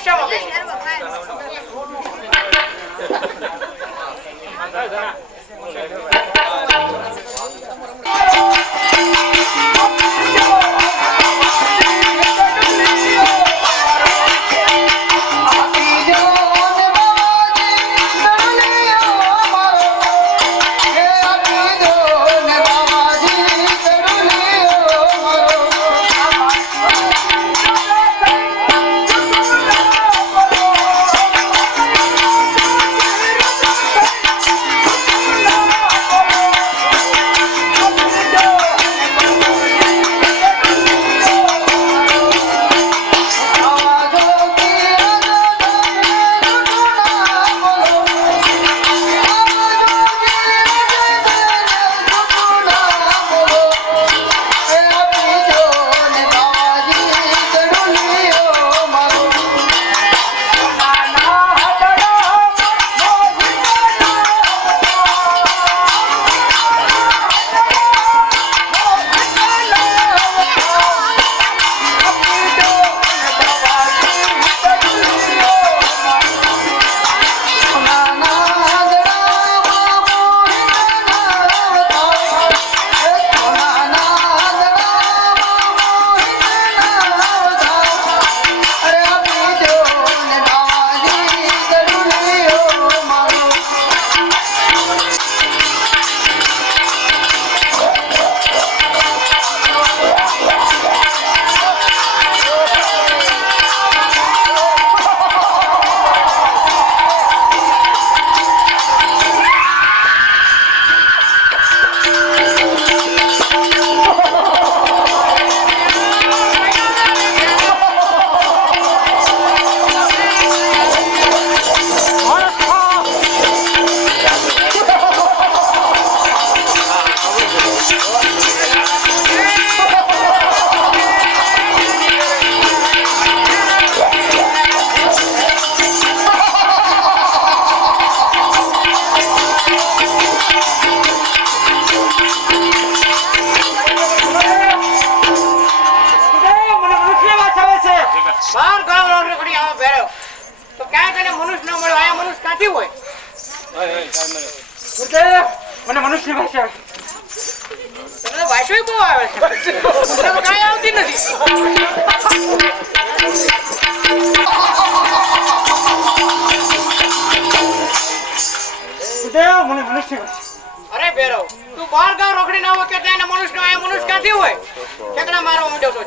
સમસ્યામાં બેસી મને મનુષ્ય ભાષા તમને ભાષા બહુ આવે છે કાંઈ આવતી નથી મને મનુષ્ય અરે ભેરવ તું બાર ગાવ રોકડી ના હોય કે ત્યાં મનુષ્ય આયા મનુષ્ય ક્યાંથી હોય ઠેકડા મારવા માંડ્યો છો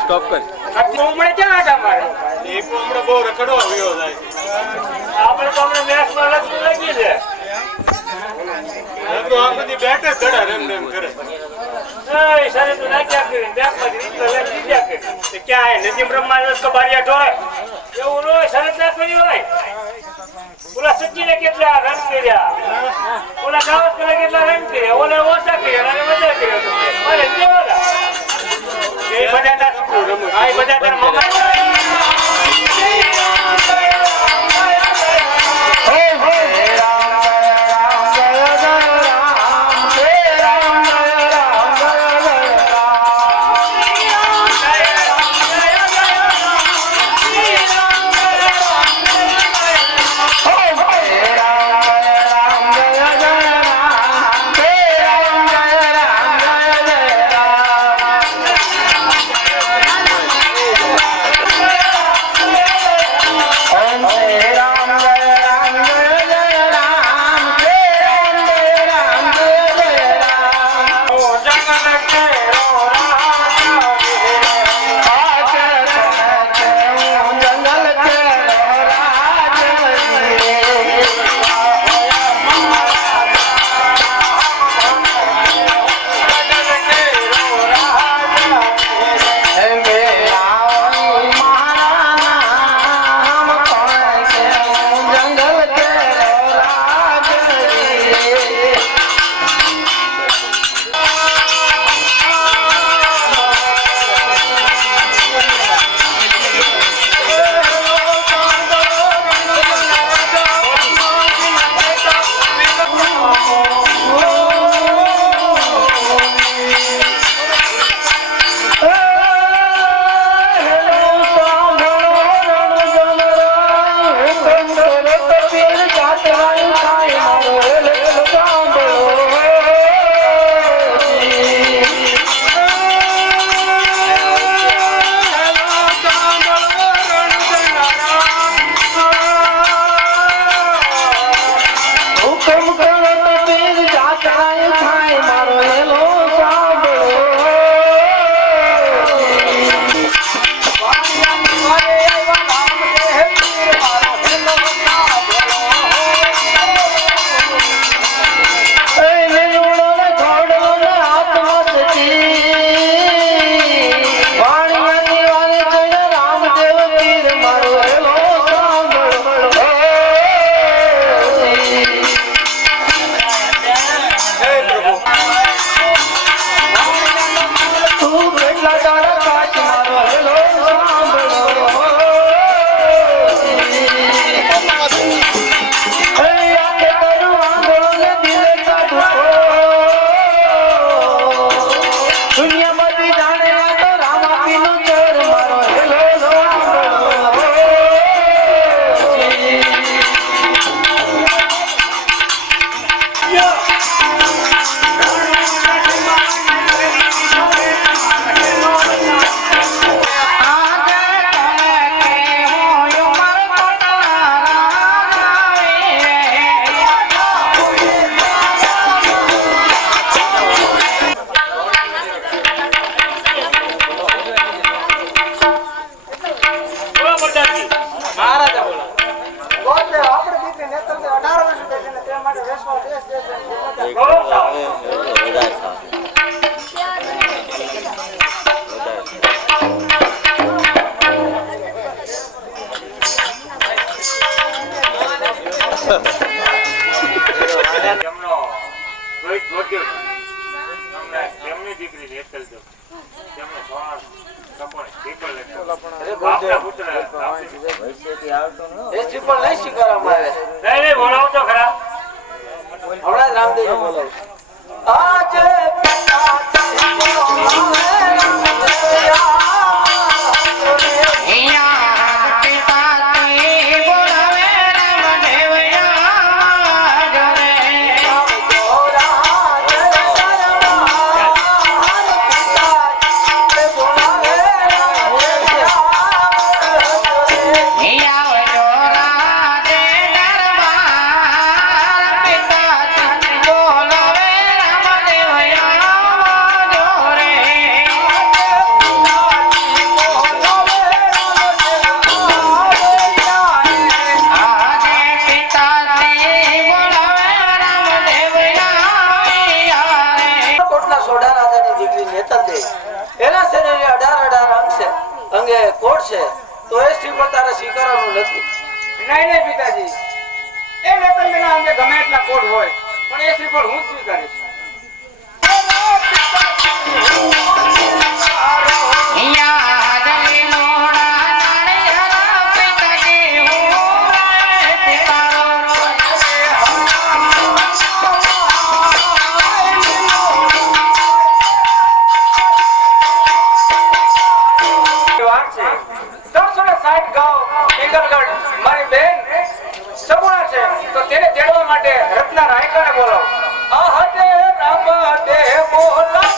स्टॉप कर कोमड़े क्या आटा मारे ये कोमड़े बહુ રખડો આવ્યો જાય આપણે તો હમણાં મેચ માં લગી છે તો આ બધી બેઠે ચડા રેમ રેમ કરે એ સારે તું નાખ્યા કરીને બેગમાંથી નીકળ્યો લઈને લીધા કે તે ક્યાં હે નજીમ બ્રહ્મા દસ કો બારિયા ઢોય એવું નો શરત ના કરી હોય ઓલા સચ્ચીને કેટલા રન કર્યા ઓલા ગાવસ્કરે કેટલા રન કર્યા ઓલા ઓછા કર્યા અને વધારે કર્યા અરે દેવાલા એ બધા તાર છોકરું રમું આ બધા તાર મામા અંગે કોટ છે તો એ શ્રીફળ તારે સ્વીકારવાનું નથી. નહીં પિતાજી, એ નેતલના અંગે ગમે એટલા કોડ હોય પણ એ શ્રીફળ હું જ સ્વીકારીશ. મારી બેન સગુણા છે તો તેને તેડવા માટે રત્ના રાયકાને બોલાવો. આહતે રામ દે બોલાવે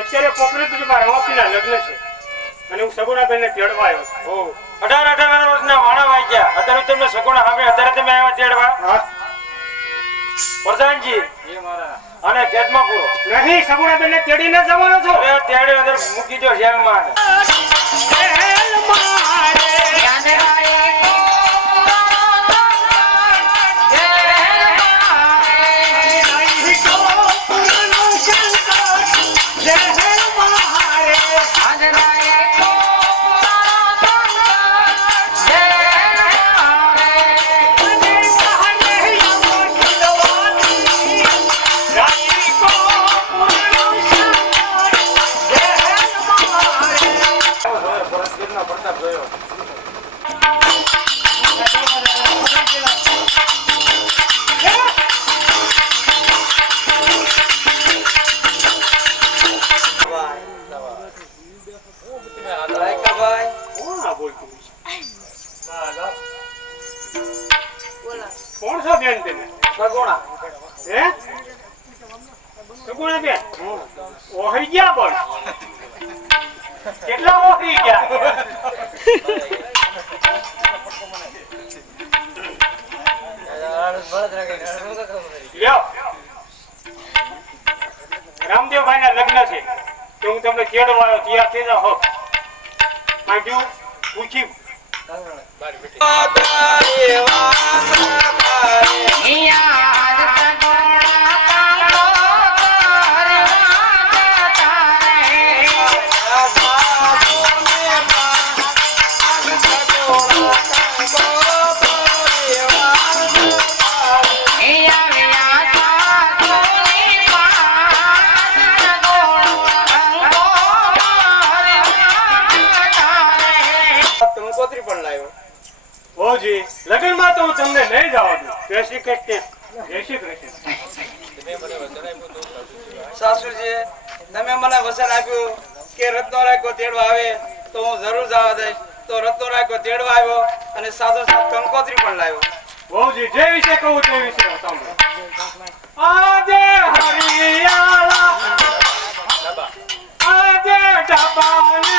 અત્યારે પોકરી તો મારા રવાપીના લગ્ન છે અને હું સગુણાબેનને તેડવા આવ્યો છું. ઓ 18 વર્ષના વાણા વાઈ ગયા અત્યારે તમે સગુણા આવે અત્યારે તમે આવ્યા તેડવા. હા પ્રધાનજી એ મારા અને કેદમાં પૂરો. નહીં સગુણાબેનને તેડીને જવાનો છો. હવે તેડે અંદર મૂકી દો જેલમાં. લાયકાભાઈ, કોણ આ બોલતું છે? કોણ છો બેન તમે? સગુણા. હે સગુણા બેન ઓહરી ગયા પણ કેટલા ઓહરી ગયા? લ્યો રામદેવભાઈ ના લગ્ન છે તો હું તમને તેડવા આવ્યો તૈયાર થઈ જાઓ. માંડ્યું પૂછ્યું કંકોત્રી પણ લાવ્યો. ઓજી લગ્નમાં તો હું તમને લઈ જવા દઉં. જય શ્રી કૃષ્ણ. જય શ્રી કૃષ્ણ. સાસુજી, તમે મને વચન આપ્યું કે રત્નો રાખ્યો તેડવા આવે તો હું જરૂર જવા દઈશ. તો રત્નો રાખ્યો તેડવા આવ્યો અને સાથો સાથ કંકોત્રી પણ લાવ્યો. બહુજી જે વિશે કહું તે વિશે સાંભળો. આજે હરિયાળા આજે ડબાને